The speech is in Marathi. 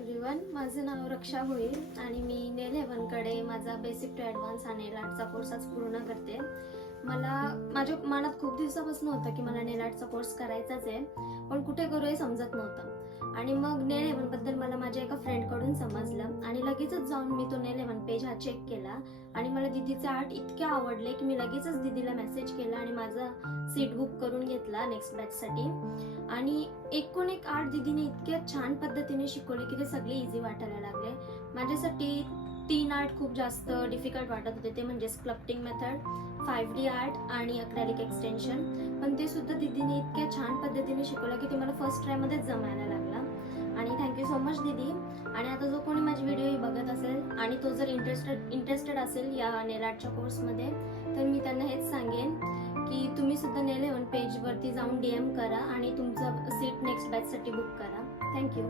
एव्हरीवन, माझं नाव रक्षा होईल आणि मी नेल हेवनकडे माझा बेसिक टू ॲडव्हान्स हा नेल आर्टचा कोर्स आज पूर्ण करते. माझ्या मनात खूप दिवसापासून होतं की मला नेल आर्टचा कोर्स करायचाच आहे, पण कुठे करू हे समजत नव्हतं. आणि मग नेल हेवनबद्दल मला माझ्या एका फ्रेंडकडून समजलं आणि लगेचच जाऊन मी तो नेल हेवन पेज हा चेक केला आणि मला दीदीचे आर्ट इतके आवडले की मी लगेचच दीदीला मेसेज केला आणि माझा सीट बुक करून घेतला नेक्स्ट बॅचसाठी. आणि एकूण एक आर्ट दीदीने इतक्या छान पद्धतीने शिकवले की ते सगळे इझी वाटायला लागले. माझ्यासाठी 3 आर्ट खूप जास्त डिफिकल्ट वाटत होते, ते म्हणजे स्कल्पटिंग मेथड, 5D आर्ट आणि अक्रेलिक एक्सटेन्शन. पण ते सुद्धा दीदीने इतक्या छान पद्धतीने शिकवलं की ते मला फर्स्ट ट्राय मध्येच जमायला लागला. आणि थँक्यू सो मच दीदी. आणि आता जो कोणी माझी व्हिडिओ बघत असेल आणि तो जर इंटरेस्टेड असेल या नेल आर्टच्या कोर्समध्ये, तर मी त्यांना हेच सांगेन की तुम्ही सुद्धा नेल हेवन पेजवरती जाऊन DM करा आणि तुमचं सीट नेक्स्ट बॅचसाठी बुक करा. थँक्यू.